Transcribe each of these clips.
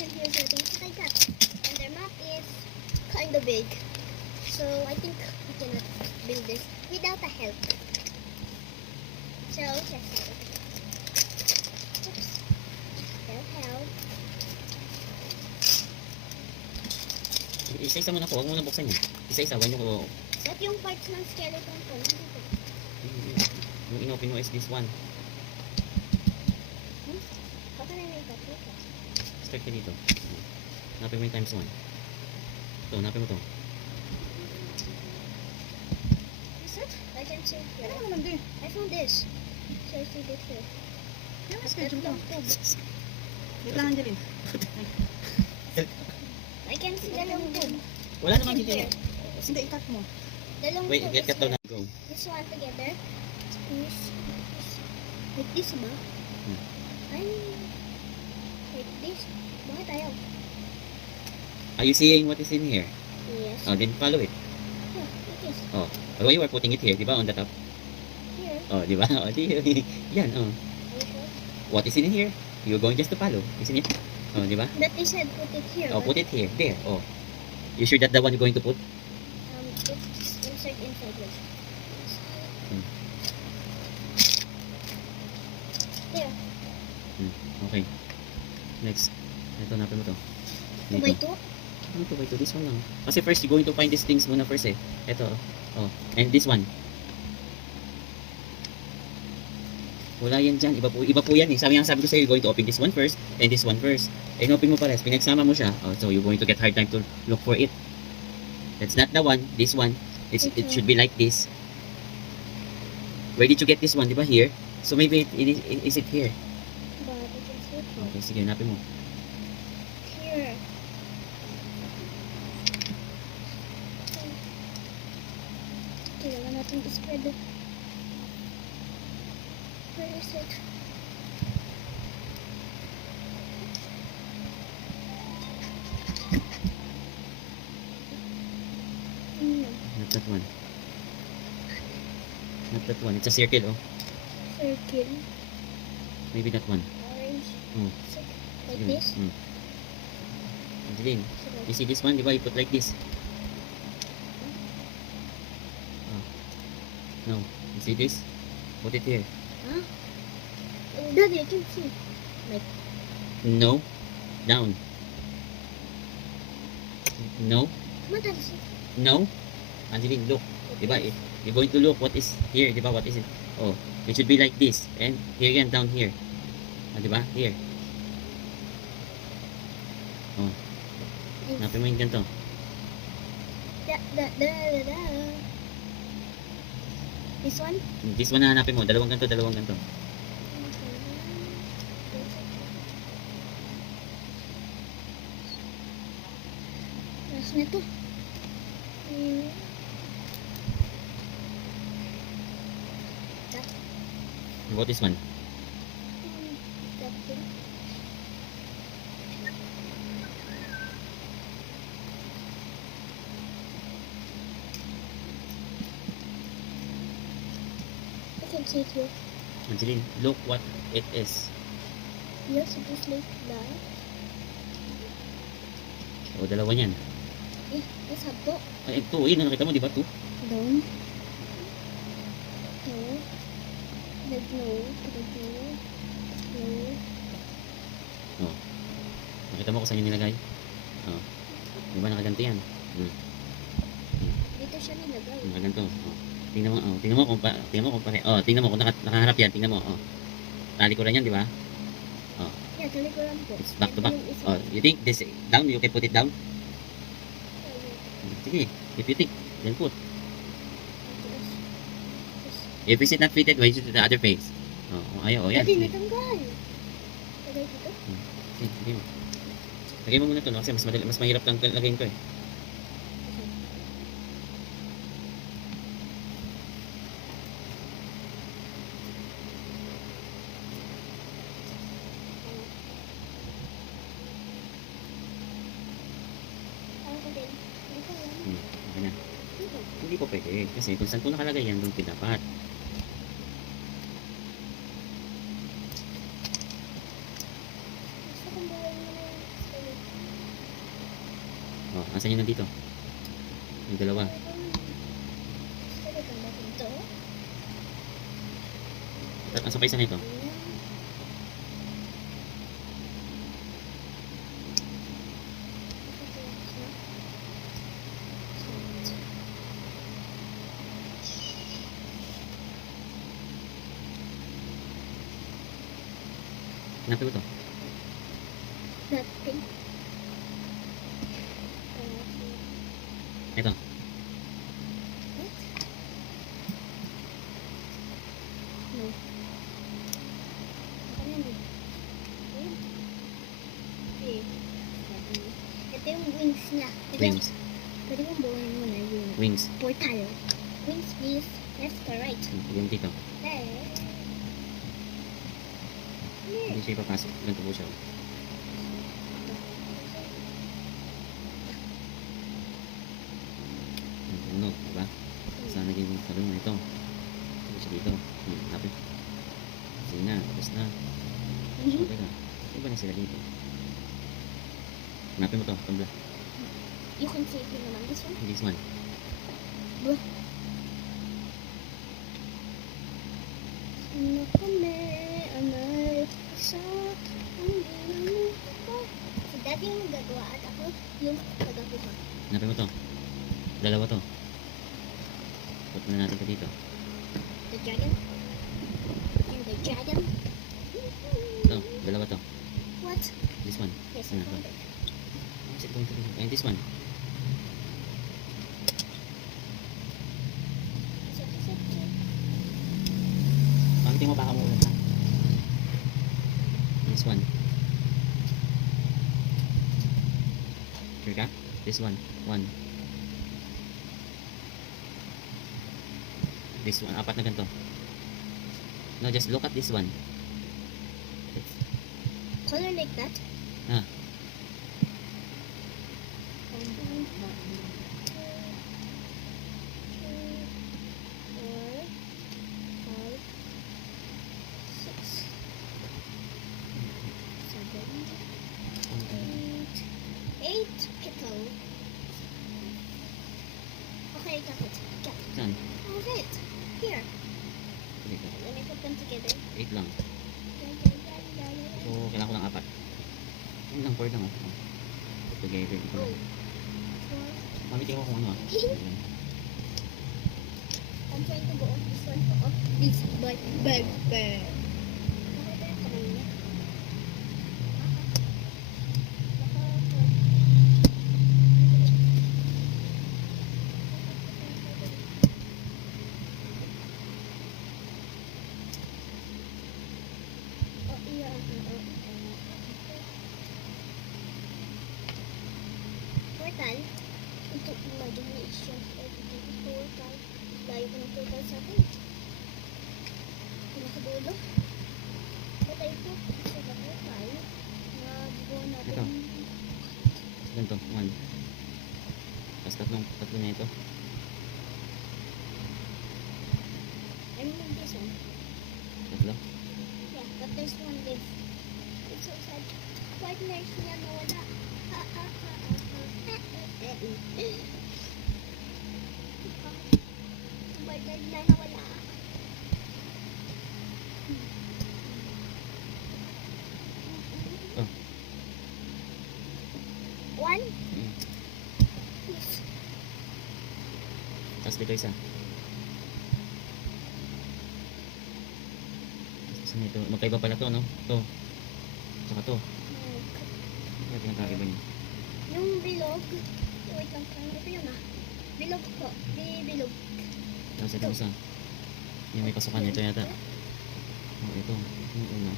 and here's the things that I got. And their map is kind of big. So I think we cannot build this without a help. So let's start it. Oops. Without help. Isa-isa mo na po, huwag mo na buksan yan. Isa-isa, huwag nyo ko. At yung parts ng skeleton ko, nandito. Yung inopen mo is this one. How can I make that look? Start ka dito. Napin mo yung times 1. Ito, napin mo to. Is it? I can see it here. Ano naman din? I found this. So I see it here. Ano schedule mo? Dalawang tube. Wait lang, Angeline. I can see dalawang tube. Wala naman dito Here. yan. Hindi, ikat mo. Dalawang Wait, tube get is cut daw here. na. Go. This one together. This. Like this ba? Ay. Like this. Bakit ayaw? Are you seeing what is in here? Yes. Oh, then follow it. Yeah, like this. Oh, why you are putting it here, di ba? On the top. Here. Oh, di ba? Oh, yan, oh. Are you sure? What is in here? You're going just to follow, isn't it? Oh, di ba? But they said put it here. Oh, but, put it here. There. Oh. You sure that the one you're going to put? It's insert inside this. Hmm. There. Okay. Next. Ito, napin mo to. 2 by 2? Ano 2 by 2? This one lang. Kasi first, you're going to find these things muna first eh. Ito. Oh. And this one. Wala yan dyan. Iba po yan eh. Sabi ko sa'yo, you're going to open this one first, and this one first. And open mo pares. Pinagsama mo siya. Oh, so you're going to get hard time to look for it. That's not the one. This one. It should be like this. Where did you get this one? Di ba here? So maybe is it here? But I can see it here. Okay, sige. Hanapin mo. Here. Kailangan natin i-spread it. Where is it? Not that one. Not that one. It's a circle, oh. Circle. Maybe that one. Orange. Hmm. Like Sige. this. Angeline, So like you see this one, di ba? You put like this. Oh. No. You see this? Put it here. Huh? Daddy, I can see. Like, No. Down. No. come on, Daddy, see. No. Angeline, look. Di ba? You're going to look what is here. Di ba? What is it? Oh. It should be like this. And here again, down here. Ah, di ba? Here. Oh. Hanapin mo yung ganito. This one? This one na hanapin mo. Dalawang ganito, dalawang ganito. Last na to. What is one? That thing. I can see it here. Angeline, look what it is. Yes, it is like that. O, dalawa niyan. It's a book. Ay, ito, yun, nakita mo, di ba? Ito. Down. No. Like no. Like no. No. Oh. Nakita mo kung saan yung nilagay? Oh. Di ba nakaganto yan? Dito siya nilagay. Nakaganto. Oh. Tingnan mo, oh. Tingnan mo kung pare. Oh, tingnan mo kung nakaharap yan. Tingnan mo, oh. Tali ko lang yan, di ba? Oh. Yeah, talikuran po. It's back to back. Yung isa. Oh, you think this down? You can put it down? Sige. If you think, then put. If it's not fitted, why is it to the other face? Oh, ayaw, oh, yan. Dati Sige. natanggal. Lagay dito. Sige, lagay mo. Lagay mo muna ito, no? Kasi mas mahirap kang lagayin ko eh. Okay na. Hindi po pwede. Kasi kung saan po nakalagay yan, doon dapat. Gusto kong buhay mo na yung Asan yung nandito? Yung dalawa. Talagang natin to. Asa pa isa na ito? Hanapin mo to. Nothing. Ito. What? No. Ano yun? Wait. Okay. Ito yung wings niya. Wings. Pwede mong buuin mo na yung Wings. portal. Wings, please. Left or right? Yung dito. There. Hindi siya ipapasok. Ganito po siya. Ano, diba? Saan naging talong na ito? Ano siya dito? Lapit. Sige na, tapos na. Okay ka. Iba na sila dito. Hanapin mo to, tumbla. You can save me naman this one. This one. Bro. Ano kami, anay, isa, hindi ko. Si daddy yung gagawa at ako yung tagakuha. Hanapin mo to. Dalawa to. Put na natin ito dito. The dragon. And the dragon. Ito, dalawa to. What? This one. Yes, Ano I to? found it. Is it going to be? And this one. Pakitin mo baka mo ulit ha. This one. Sure ka? This one. One. This one. Apat na ganito. No, just look at this one. It's, Color like that. ah, Eight petal. Okay, got it. Got it. saan? How's it? Here. Sige ka. Let me put them together. 8 lang. So, kailangan ko ng 4. Yun lang, 4 lang. Oh. Put together. Ito Oh. lang. Mamitin ko kung ano ah. Ayan. I'm trying to go on this one. Oh, this bag. Nakita yung kamay niya. Oh, yeah. Portal. Untuk imagination. Everything is portal. Layo ko ng portal sa akin. Pinakadulo. Patay ko. Sa portal. Nagawa natin. Ito. Ganito, 1. Tapos tatlo na ito. I remember this one. Tatlo. Yeah, but there's one left. It's so sad. Partners niya nawala. Partner na nawala. Oh. One? Mm. Yes. Tapos dito isa. Saan ito? Magkaiba pala to, no? To. Tsaka to. Kaya pinagkaiba niya. Yung bilog. Wait lang. Ano ba yun ah? Bilog po. Bilog. Tapos ito isa. Yung may pasukan. Ito yata. Oh, ito. Yung una.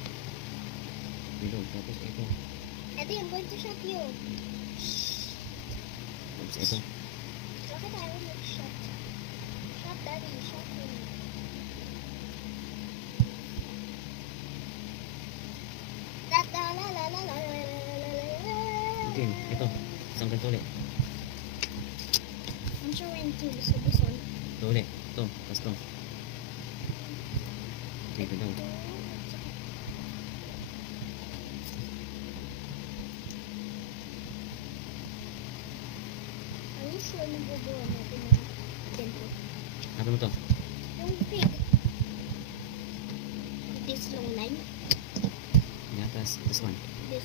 Bilog. Tapos ito. Ito yung going to shot you. Tapos ito. Bakit ayaw mag-shot? Shot daddy. Shot me. Okay. Ito. Isang ganito ulit. I'm sure we're into this one. Ito ulit. Ito. Tapos ito. Dito daw. sila nabubuo natin ng ganito. Ano mo to? Yung pig. This long line. Yeah, tapos this one. This.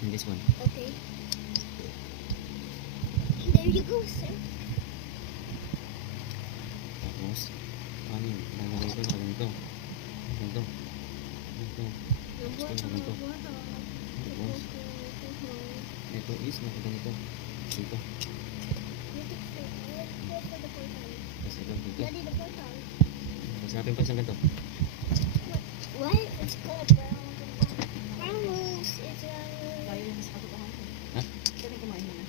And this one. Okay. There you go, sir. Tapos, ano yun? Lalagay ko sa ganito. Ganito. Ganito. Tapos, ito is naka ganito. Dito. Tapos ito dito. Daddy, the portal. Tapos hanapin pa isang ganito. Why? It's called brown. Brown moves. It's Tayo yung sa katotohanan. Ha? Kami kumain mo na.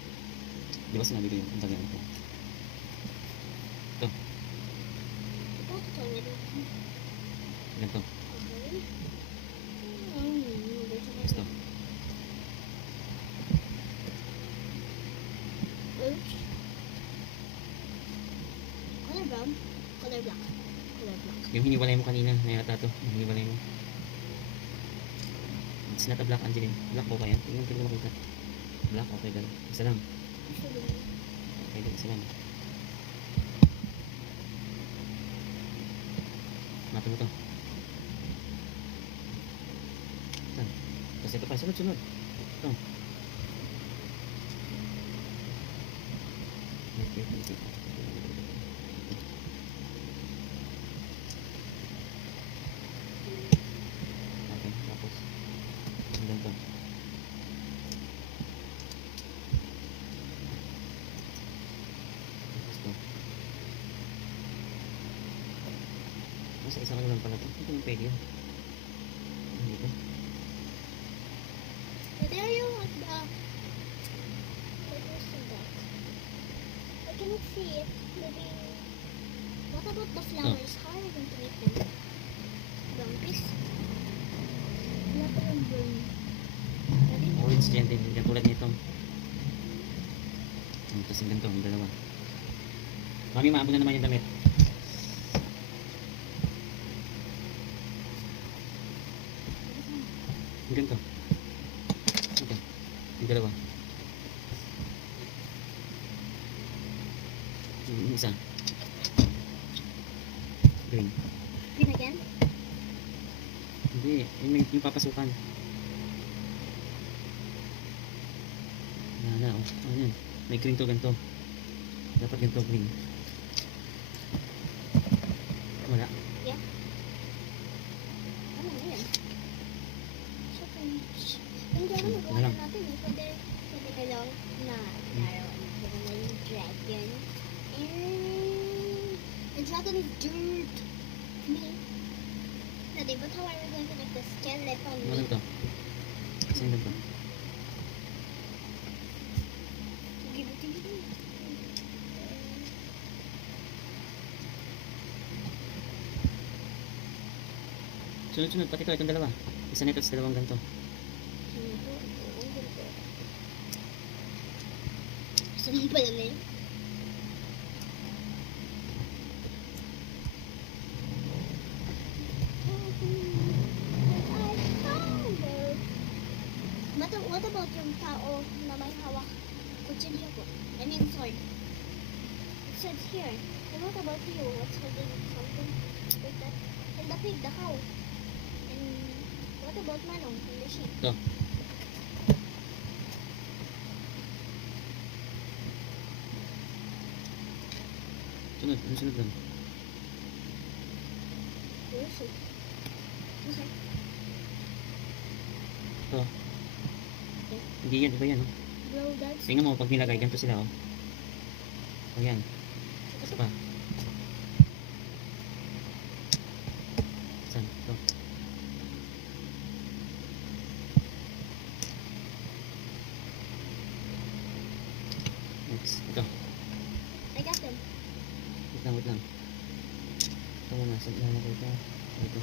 Di ba sinabi ko yung ang tagayan ko? Ito. Ganito. Tapos ito. Oops. Color brown. Color black. Color black. Yung hiniwalay mo kanina, nayata to. Yung hiniwalay mo. It's not a black, Angeline. Black po kaya? Tingnan ko makita. Black, okay ganun. Isa lang. Okay, isa lang. Hanapin mo to. Saan? Tapos ito pa, sunod-sunod. Ito. Wait. Okay, tapos. Hanggang to. Tapos to. Nasa isang ano lang pala to. Ito yung pwede yun. Dito. There you want the. What was that? I cannot see it. Maybe. What about the flowers? How are you going to make them? Brown piece? Wala pa yung brown. Daddy? Orange dyan din. Yan tulad nito. Tapos yung ganito, yung dalawa. Mami, maabot na naman yung damit. Yung ganito. Ito. Yung dalawa. Yung isa. Green. Green again? Hindi. Yung papasukan. Wala, oh. Ano yan? May green to ganito. Dapat ganito green. Wala. Yeah. Ano na yan? Hindi ako magawa na natin eh. Pwede ka lang na laro na yung dragon. And the dragon is dirt. Me. Daddy, but how are we going to make the skeleton? Ano ganito? Kasi yung ganito. Give it to me. Sunod-sunod. Pati ito. Itong dalawa. Isa nito sa dalawang ganito. Gusto mo pala na yun? What about yung tao na may hawak kutsilyo po? I mean sword. It says here. And what about you? What's holding something like that? And the pig, the cow. And what about Manong and the sheep? Ito. Sunod. Ano sunod lang? Where's it? Okay. Ito. Hindi yan. Iba yan, oh. Bro, that's... Tingnan mo, pag nilagay, ganito sila, oh. O yan. Isa pa. Saan? Ito. Next. Ito. I got them. Wait lang. Ito muna. Saan ilalagay ito? Ito.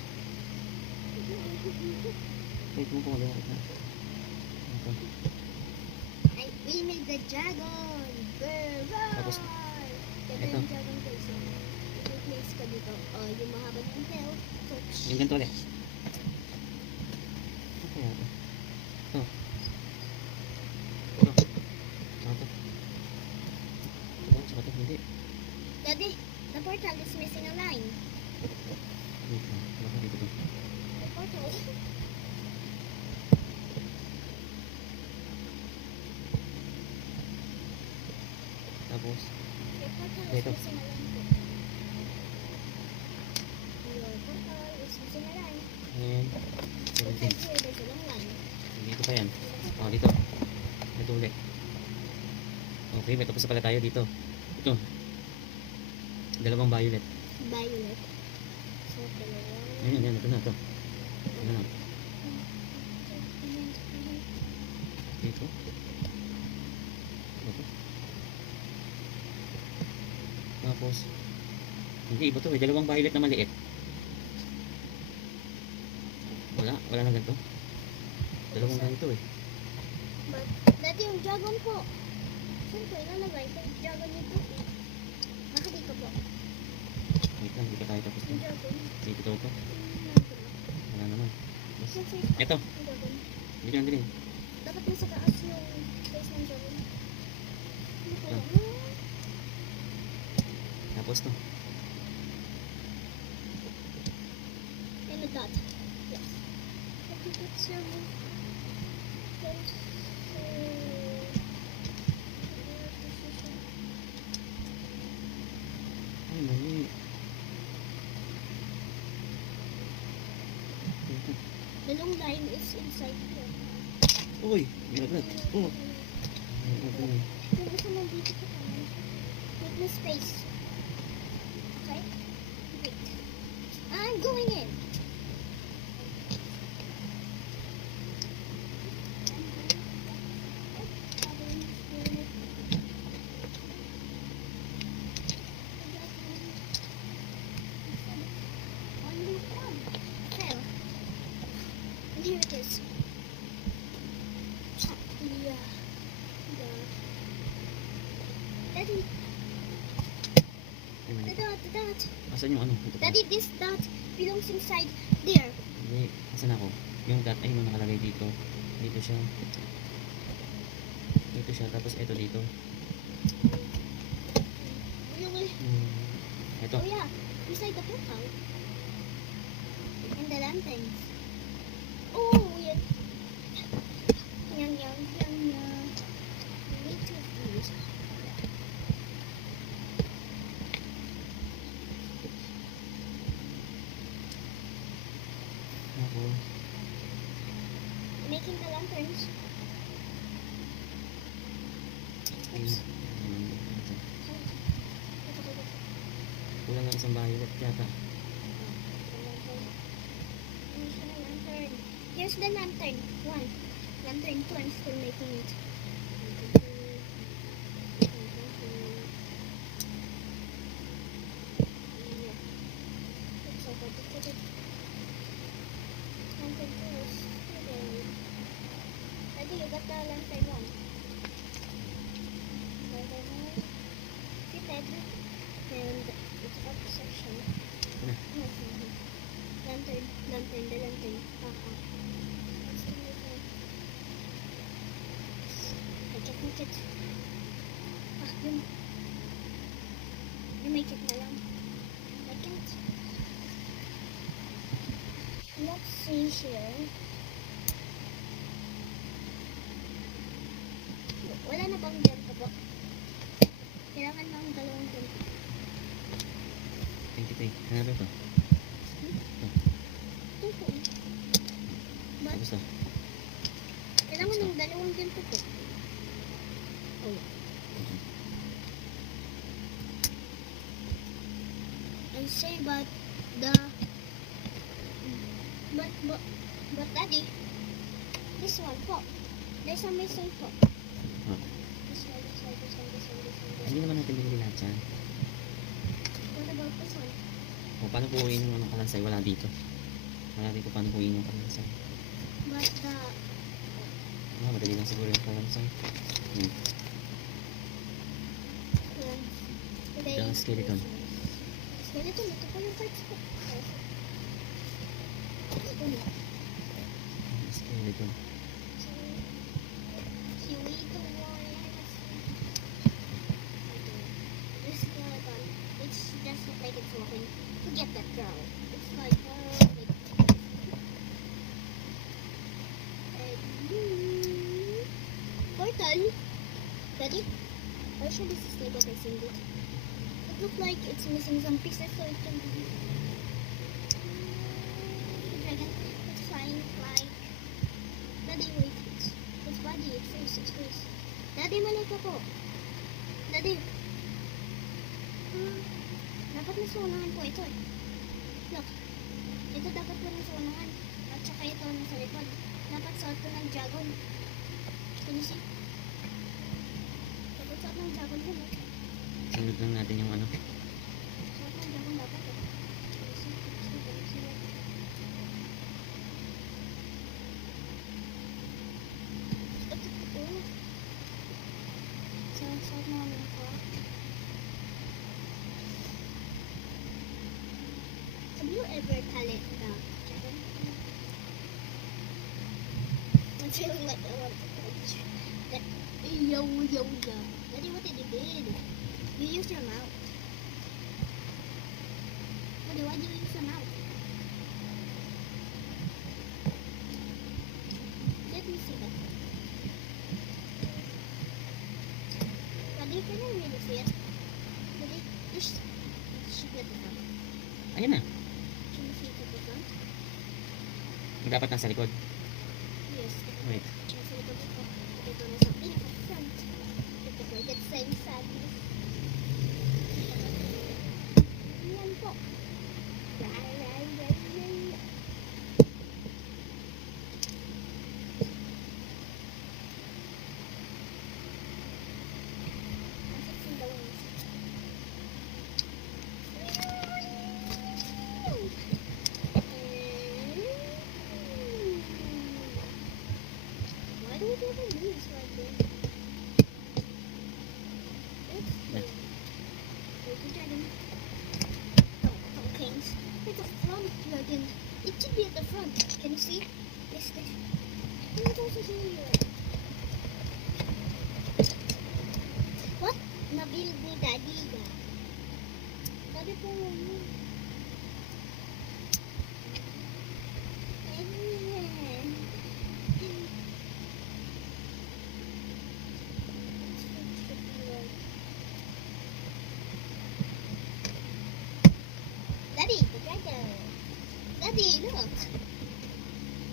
Wait mo kung wala ito. Ito. We made the dragon! Roar! Tapos, Ito ito. yung dragon face. I-place ka dito. Yung mahaba ng tail. So, Yung ganito ulit. Ano kaya ito? Ito. Ito. Saka ito. Tapos, Your portal Dito. is missing a line po. Your portal is missing a line. and Inside 17. here, there's a long line. Dito pa yan. Oh, dito. Ito ulit. Okay, may tapos na pala tayo dito. Ito. Dalawang violet. Violet. So, dalawa. Ayan, yan. Ito na, ito. Ano na. Dito. Ito. Tapos, hindi, iba to eh. Dalawang violet na maliit. Wala na ganito. Dalawang ganito eh. But, dati yung dragon po. Siyempre, ilalagay ko yung dragon dito. Baka dito po. Wait lang, hindi pa tayo tapos Yung na. dragon. Dito to. Wala naman. Yes. Siyempre, Ito. yung dragon. Dito lang din. Dapat nasa taas yung face ng dragon. Ano kaya? Tapos to. And a dot. Yes. I think it's your move. There's Ay, mali. the long line is inside here. Uy, ginaglag. Oh. Yung isa nandito sa kanan. Make me space. Okay? Wait. I'm going in. Fell. And here it is. Yeah. Daddy, Ay, mali. the dot, the dot. Asan yung ano? Ito pa. Daddy, this dot belongs inside there. Hindi. Asan ako? Yung dot ay yung nakalagay dito. Dito siya. Dito siya. Tapos ito dito. Ito. Oh yeah, inside the portal. And the lanterns. Oh, yeah. Yan. We need to use. Tapos, Making the lanterns. ayun. Kulang ng isang violet yata. Lantern. Here's the lantern. One. Lantern two. I'm still making it. It's so complicated. Lantern two is still there. I think you got the lantern one. Lantern one. Fitted. And it's about the section. Ano? Lantern, the lantern. Let's do it. I can't make it. Yun. You make it na lang. I can't. Let's see here. Wala na bang ganito po? Kailangan lang dalawang ganito. 23. Ano ba ito? Ito po. But, Tapos to. kailangan ng dalawang ganito po. Oh. I say, but daddy, this one po. There's a missing po. Ah. This one. Hindi naman natin binili lahat yan. What about this one? O, paano buuin yung ano kalansay? Wala dito. Wala dito paano buuin yung kalansay. But the Madali lang siguro yung kalansay. The skeleton. Skeleton, ito po yung parts po. Ito na. Skeleton. Kiwito Warriors. This skeleton, it just look like it's walking to get that girl. It's like, skeleton. Daddy, are you sure this is like what I seen it? It looks like it's missing some pieces, so it can be. The dragon, it's flying like. Daddy, wait. Its body, its face. Daddy, mali ka po. Daddy. Dapat nasa unahan po ito eh. Look. Ito dapat po nasa unahan. At saka ito nasa likod. Dapat suot ko ng dragon. Can you see? Dapat suot ng dragon po. Look. Sunod lang natin yung ano. Suot ng dragon dapat eh. Can you see? Can you see? Ito. Suot mo namin ko. Have you ever talent about dragon? I'm feeling like I want to touch that. Yo. Daddy, what did you do? You used your mouth. Daddy, why do you use your mouth? Let me see that. Daddy, can I really see it? Daddy, just should get the front. Ayan na. Can you see it at the front? Dapat nasa likod. Yes. Wait. Nasa likod ito. Ito na sa pinaka-front. Ito po, get same sadness. Yan po. Fixing the wings. Why do we do the leaves right there? Yeah. There's a dragon. Oh, kings. It's a front dragon. It should be at the front. Can you see? This. It's also here. What? Nabil ni Daddy. Daddy po mo. Daddy, the dragon. Daddy, look.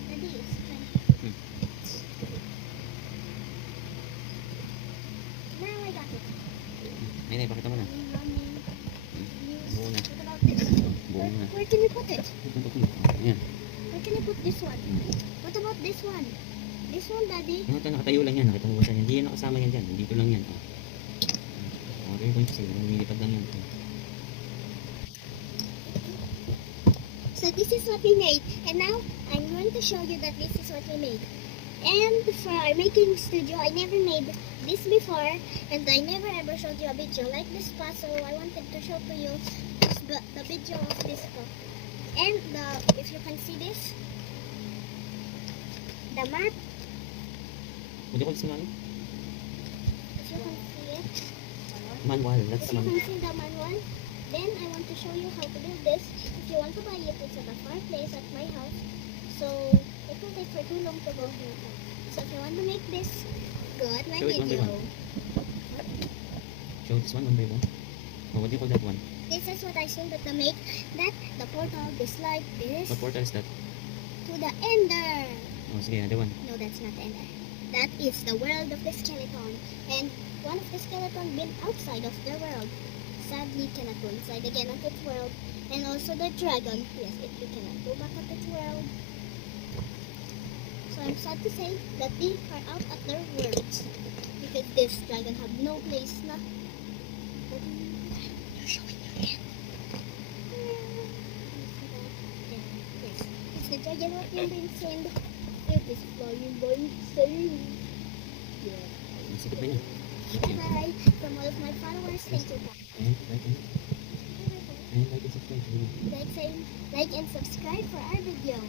Daddy is trying. Now I got it. Ayun, pakita mo na. Running. Buo na. What about this? Buo na. Where can you put it? Ayan. Where can you put this one? What about this one? This one, Daddy? Ano ito, nakatayo lang yan. Nakita mo ba siya? Hindi yan nakasama yan dyan. Dito lang yan. What are you going to say? Lumilipad lang yan. So this is what we made. And now, I'm going to show you that this is what we made. And for our making studio, I never made this before. And I never ever showed you a video like this pa. So I wanted to show to you the video of this pa. And if you can see this, the map, Hindi ko gusto namin. if you can see it, Manual. That's if the you manual. can see the manual, then I want to show you how to build this. If you want to buy it, it's at a far place at my house. So it will take for too long to go here. So if you want to make this, go at my Show it one by video. one. Show this one by one. Oh, what do you call that one? This is what I think that to make that the portal is like this What portal is that? to the ender. Oh, sige, other one. No, that's not ender. That is the world of the skeleton. And one of the skeleton been outside of the world. Sadly cannot go inside again of its world. And also the dragon. Yes, it cannot go back at its world. So I'm sad to say that they are out at their worlds. Because this dragon have no place na. They're showing you again. Yes. It's the dragon what you've been saying. It is flying by insane. Yeah. Sikip na niya. Okay. Bye from all of my followers. Thank you. Ayan, like and subscribe. Like and subscribe for our video.